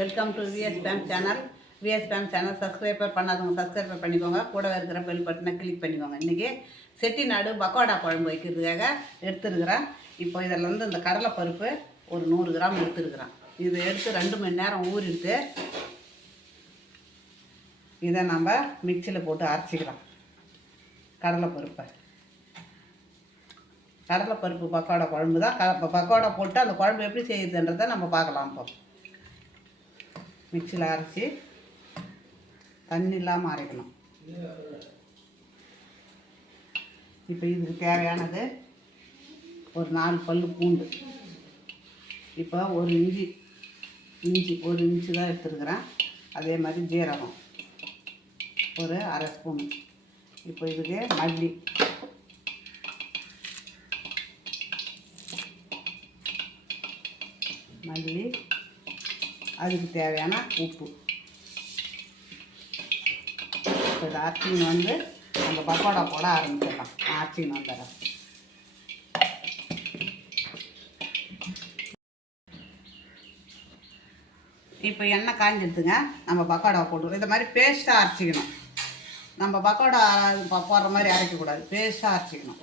Welcome to VS fame channel. VS fame channel subscriber பண்ணாதவங்க subscriber பண்ணிக்கோங்க. கூடவே இருக்கிற பெல் பட்டனை கிளிக் பண்ணிக்கோங்க. இன்றைக்கி செட்டிநாடு பக்கோடா குழம்பு வைக்கிறதுக்காக எடுத்துருக்கிறேன். இப்போ இதில் வந்து இந்த கடலைப்பருப்பு ஒரு 100 கிராம் எடுத்துருக்குறேன். இது எடுத்து 2 மணி நேரம் ஊறிடுத்து இதை நம்ம மிக்சியில் போட்டு அரைச்சிக்கலாம். கடலைப்பருப்பு பக்கோடா குழம்பு தான். பக்கோடா போட்டு அந்த குழம்பு எப்படி செய்யுதுன்றதை நம்ம பார்க்கலாம். இப்போ மிக்சியில் அரைச்சி தண்ணி இல்லாமல் அரைக்கணும். இப்போ இதுக்கு தேவையானது ஒரு 4 பல் பூண்டு, இப்போ ஒரு இஞ்சி 1 இன்ச்சு தான் எடுத்துருக்குறேன். அதே மாதிரி ஜீரகம் ஒரு 1/2 ஸ்பூன். இப்போ இதுக்கு மல்லி, அதுக்கு தேவையான உப்பு. இப்போ இதை அரைச்சின்னு வந்து நம்ம பக்கோடா போட ஆரம்பிச்சிடலாம். அரைச்சின்னு வந்துடுறேன். இப்போ எண்ணெய் காய்ஞ்சிடுதுங்க. நம்ம பக்கோடா போட்டுருவோம். இந்த மாதிரி பேஸ்ட்டாக அரைச்சிக்கணும். நம்ம பக்கோடா போடுற மாதிரி அரைக்கக்கூடாது, பேஸ்ட்டாக அரைச்சிக்கணும்.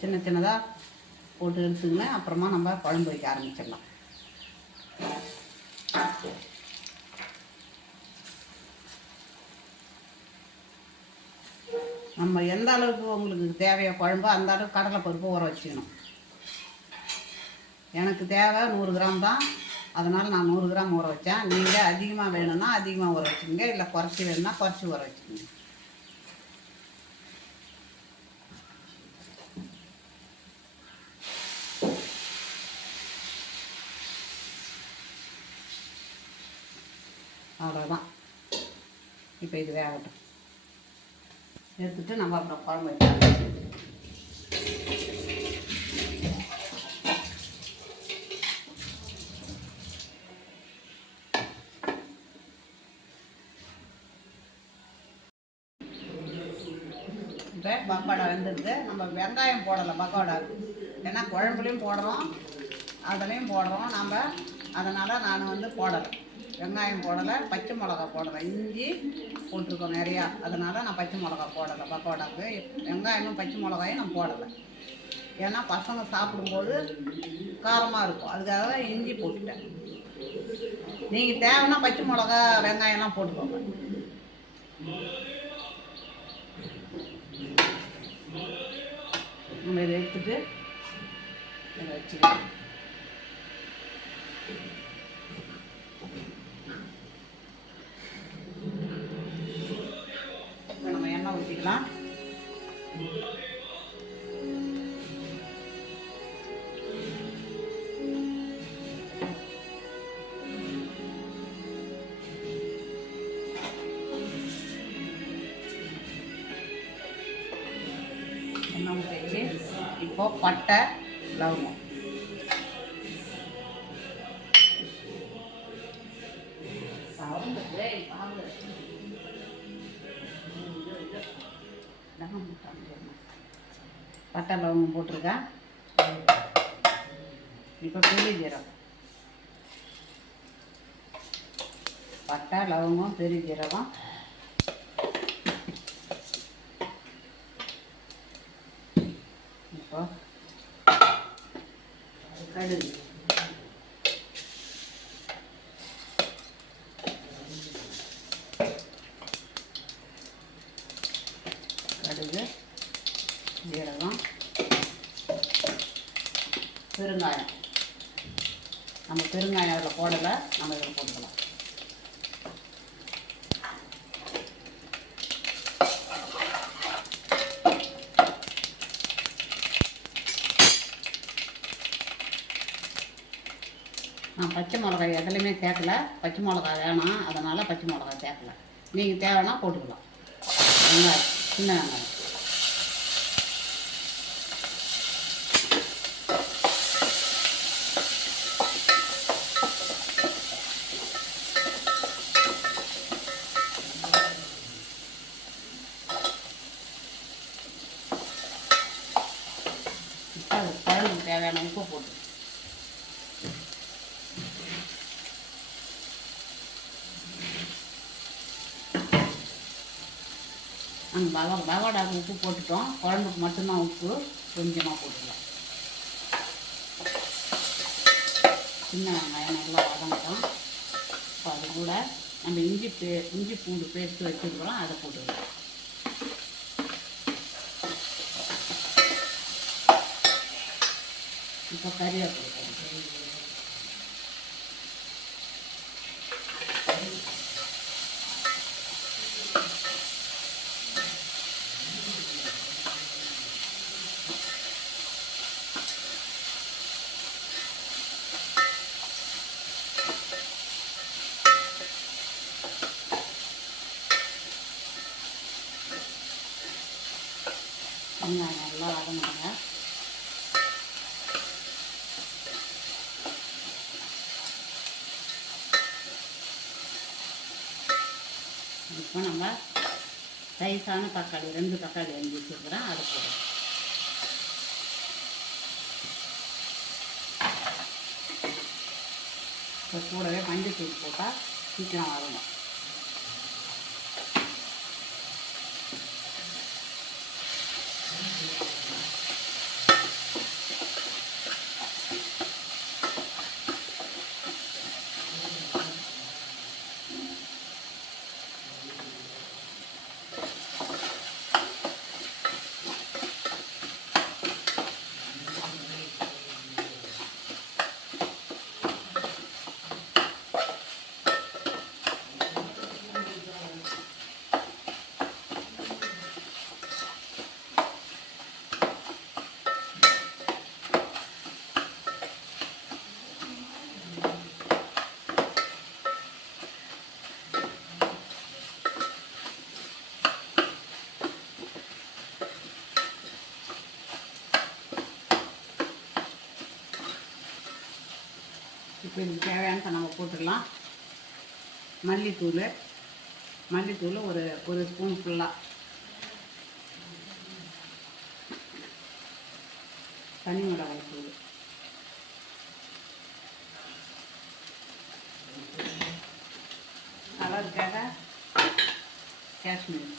சின்ன சின்னதாக போட்டு எடுத்துக்கின்னு அப்புறமா நம்ம குழம்பு வைக்க ஆரம்பிச்சிடலாம். நம்ம எந்த அளவுக்கு உங்களுக்கு தேவையோ குழம்பு அந்த அளவுக்கு கடலைப்பருப்பு ஊற வச்சுக்கணும். எனக்கு தேவை 100 கிராம் தான், அதனால் நான் 100 கிராம் ஊற வச்சேன். நீங்கள் அதிகமாக வேணும்னா அதிகமாக ஊற வச்சுக்கோங்க, இல்லை குறைச்சி வேணும்னா குறைச்சி ஊற வச்சுக்கோங்க. அவ்வளோதான். இப்போ இது வேகட்டும். எடுத்துகிட்டு நம்ம அப்புறம் குழம்பு வைக்கலாம். இப்போ பக்கோடா வந்துடுது. நம்ம வெங்காயம் போடலை பக்கோடாவுக்கு, ஏன்னா குழம்புலையும் போடுறோம் அதுலேயும் போடுறோம் நம்ம. அதனால் நான் வந்து போடலை, வெங்காயம் போடலை, பச்சை மிளகா போடலை, இஞ்சி போட்டிருக்கோம் நிறையா. அதனால் நான் பச்சை மிளகா போடலை பக்கோடாவுக்கு. வெங்காயமும் பச்சை மிளகாயும் நான் போடலை, ஏன்னா பசங்க சாப்பிடும்போது காரமாக இருக்கும். அதுக்காக இஞ்சி போட்டுட்டேன். நீங்கள் தேவைன்னா பச்சை மிளகா வெங்காயம்லாம் போட்டுக்கோங்க. நம்ம இதை எடுத்துட்டு இதை வச்சுக்கலாம். இப்போ நம்ம எண்ணெய் ஊற்றிக்கலாம். எண்ணெய் ஊற்றிச்சு. இப்போ பட்டை லவங்கம், பட்டை லவங்கம் போட்டிருக்கேன். இப்போ பெரிய ஜீரகம், பட்டை லவங்கம் பெரிய ஜீரகம், இப்போ கடுகு, ஜீரகம், பெருங்காயம். நம்ம பெருங்காயம் அதில் போடலை, நம்ம இதில் போட்டுக்கலாம். நான் பச்சை மிளகாய் எதுலையுமே சேர்க்கல. பச்சை மிளகாய் வேணாம், அதனால் பச்சை மிளகாய் சேர்க்கல. நீங்கள் தேவைன்னா போட்டுக்கலாம். வெங்காயம், சின்ன வெங்காயம். தேவையான உப்பை போட்டு அந்த பகோடாவுக்கு உப்பு போட்டுட்டோம். குழம்புக்கு மட்டும்தான் உப்பு கொஞ்சமாக போட்டுக்கலாம். சின்ன வெங்காயம் நல்லா வதங்கட்டும். இப்போ அது கூட நம்ம இஞ்சி பூண்டு பேஸ்ட்டு வச்சுருக்கிறோம், அதை போட்டுக்கலாம். இப்போ கறிவேப்பிலை வெங்காயம் நல்லா வதங்குங்க. இப்போ நம்ம சைஸான தக்காளி 2 தக்காளி அரிஞ்சு வச்சுருக்கிறேன், அதை போடுறோம். இப்போ கூடவே மஞ்சள் போட்டால் சீக்கிரம் வதங்கும். இப்போ இதுக்கு தேவையானதை நம்ம போட்டுடலாம். மல்லித்தூள் ஒரு ஸ்பூன் ஃபுல்லாக, தனி மிளகாய் தூள், கலருக்காக காஷ்மீர்,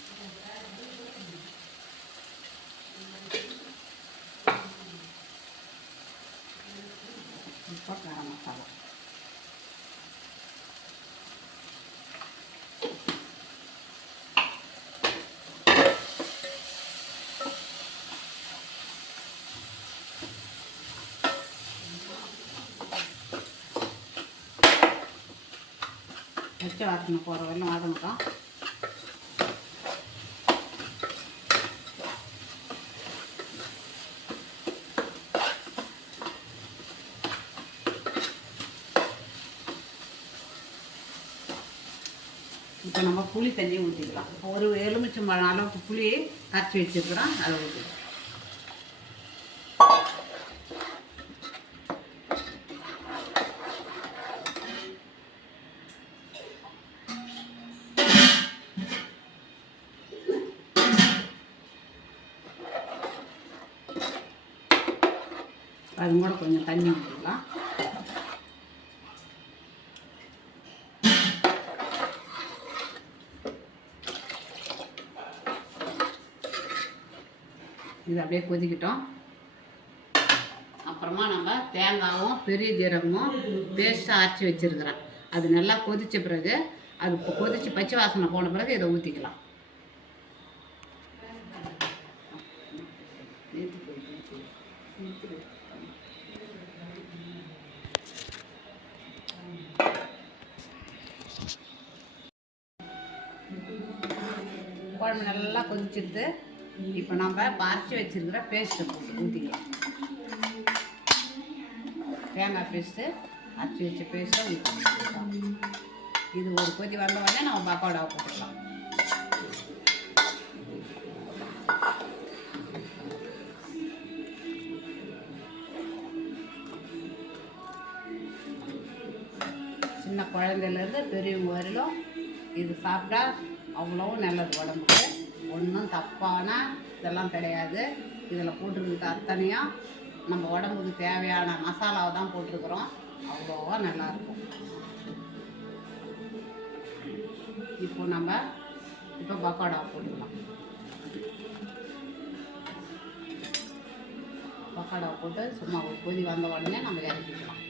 இப்போ கரம் மசாலா. பச்சை வாசனை போகிற வரலாம் வதங்கட்டும். இப்போ நம்ம புளி தண்ணி ஊற்றிக்கலாம். இப்போ ஒரு எலுமிச்சம்பழம் அளவுக்கு புளி கரைச்சி வச்சுருக்கிறோம், அதை ஊற்றிக்கலாம். அது கூட கொஞ்சம் தண்ணி ஊற்றிக்கலாம். இது அப்படியே கொதிக்கிட்டோம். அப்புறமா நம்ம தேங்காயும் பெரிய ஜீரகமும் பேஸ்ட்டாக அரைச்சி வச்சுருக்கிறேன். அது நல்லா கொதித்த பிறகு, அது கொதித்து பச்சை வாசனை போன பிறகு இதை ஊற்றிக்கலாம். குழம்பு நல்லா கொதிச்சிடுது. இப்போ நம்ம அரைச்சி வச்சுருக்கிற பேஸ்ட்டை போட்டு ஊற்றிக்கலாம். தேங்காய் பேஸ்ட்டு, அரைச்சி வச்ச பேஸ்ட்டை ஊற்றிக்கலாம். இது ஒரு கொதி வந்த உடனே நம்ம பக்கோடாவை போட்டுக்கலாம். சின்ன குழந்தையிலேருந்து பெரியவங்க வரையிலும் இது சாப்பிட்டா அவ்வளவும் நல்லது உடம்புக்கு. ஒன்றும் தப்பான இதெல்லாம் கிடையாது. இதில் போட்டிருக்கிறது அத்தனையும் நம்ம உடம்புக்கு தேவையான மசாலாவை தான் போட்டிருக்கிறோம். அவ்வளோவா நல்லாயிருக்கும். இப்போ பக்கோடா போட்டுக்கலாம். பக்கோடா போட்டு சும்மா ஒரு கொதி வந்த உடனே நம்ம இறக்கிக்கலாம்.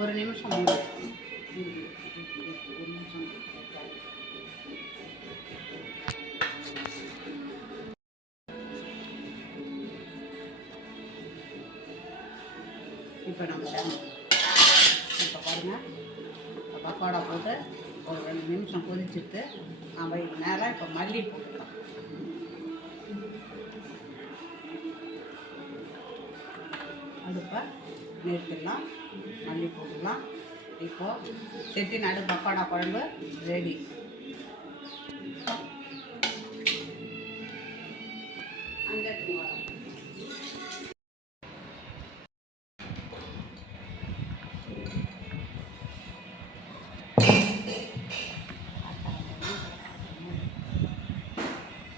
ஒரு நிமிஷம் இப்போ இப்போ பாருங்கள், பக்கோடா போட்டு ஒரு 2 நிமிஷம் கொதிச்சுட்டு நம்ம இது மேலே இப்போ மல்லி போட்டுக்கலாம். அடுப்பை நிறுத்திடலாம், மல்லி போட்டுக்கலாம். இப்போது செட்டிநாடு பக்கோடா குழம்பு ரெடி.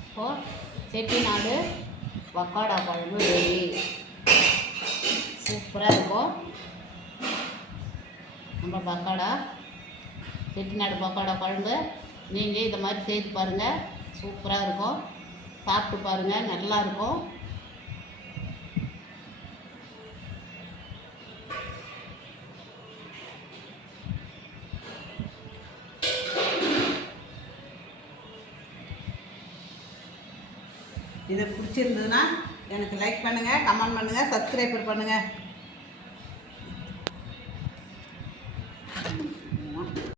இப்போது செட்டிநாடு பக்கோடா குழம்பு ரெடி. சூப்பராக இருக்கும். நம்ம செட்டிநாடு பக்கோடா குழம்பு நீங்கள் இதை மாதிரி செய்து பாருங்கள். சூப்பராக இருக்கும். சாப்பிட்டு பாருங்கள், நல்லாயிருக்கும். இது பிடிச்சிருந்ததுன்னா எனக்கு லைக் பண்ணுங்கள், கமெண்ட் பண்ணுங்கள், சப்ஸ்கிரைபர் பண்ணுங்கள்.